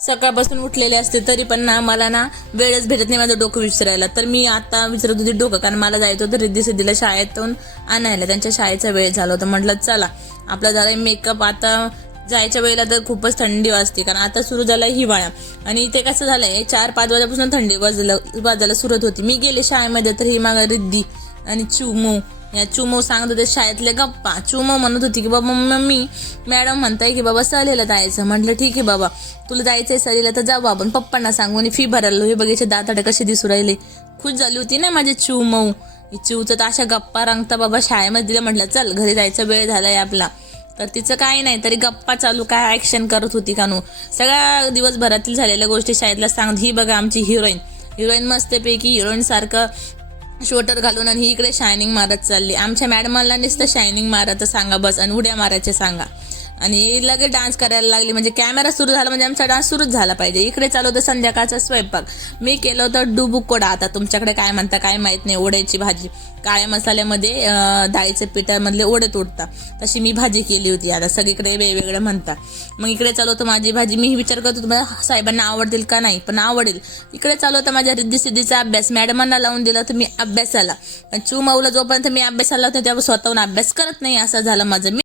सकाळपासून उठलेले असते तरी पण ना मला ना वेळच भेटत नाही माझं डोकं विसरायला. तर मी आता विसरत होती डोकं, कारण मला जायचं होतं रिद्धी सिद्धीला शाळेतून आणायला. त्यांच्या शाळेचा वेळ झाला होता. म्हटलं चला आपला झाला मेकअप. आता जायच्या वेळेला तर खूपच थंडी वाजते, कारण आता सुरू झाला हिवाळा. आणि इथे कसं झालंय 4-5 वाजल्यापासून थंडी वाजायला सुरुवात होती. मी गेले शाळेमध्ये तर ही मागा रिद्धी आणि चुमू, या चुमो सांगत होते शाळेतले गप्पा. चुमो म्हणत होती की बाबा मम्मी मॅडम म्हणताय की बाबा सहलीला जायचं. म्हटलं ठीक आहे बाबा, तुला जायचंय सहलीला तर जाऊ आपण, पप्पांना सांगू आणि फी भरायला. हे बघायचे दाताडे कसे दिसू राहिले. खुश झाली होती ना माझे चिवमऊ. चिवचं तर अशा गप्पा रंगता बाबा शाळेमध्ये दिलं. म्हटलं चल घरी जायचा वेळ झालाय आपला. तर तिचं काही नाही तरी गप्पा चालू, काय ऍक्शन करत होती कानू. सगळ्या दिवसभरातील झालेल्या गोष्टी शाळेतल्या सांगत. ही बघा आमची हिरोईन मस्तपैकी हिरोईन सारखं शोटर घालून आणि ही इकडे शायनिंग मारत चालली. आमच्या मॅडमांना नुसतं शायनिंग मारायचं सांगा बस, आणि उड्या मारायच्या सांगा. आणि लगेच डान्स करायला लागली. म्हणजे कॅमेरा सुरू झाला म्हणजे आमचा डान्स सुरूच झाला पाहिजे. इकडे चालू होतं संध्याकाळचा स्वयंपाक. मी केलं होतं डुबुकोडा. आता तुमच्याकडे काय म्हणता काय माहित नाही. ओढ्याची भाजी काळ्या मसाल्यामध्ये डाळीच्या पिठामधले ओढे तोडता, तशी मी भाजी केली होती. आता सगळीकडे वेगवेगळं म्हणता. मग इकडे चालू होतं माझी भाजी. मी विचार करत होतो साहेबांना आवडतील का नाही, पण आवडेल. इकडे चालू होता माझ्या रिद्धी सिद्धीचा अभ्यास. मॅडमांना लावून दिला तर मी अभ्यासाला. चू माऊला जोपर्यंत मी अभ्यासाला होते तेव्हा स्वतःहून अभ्यास करत नाही, असं झालं माझं.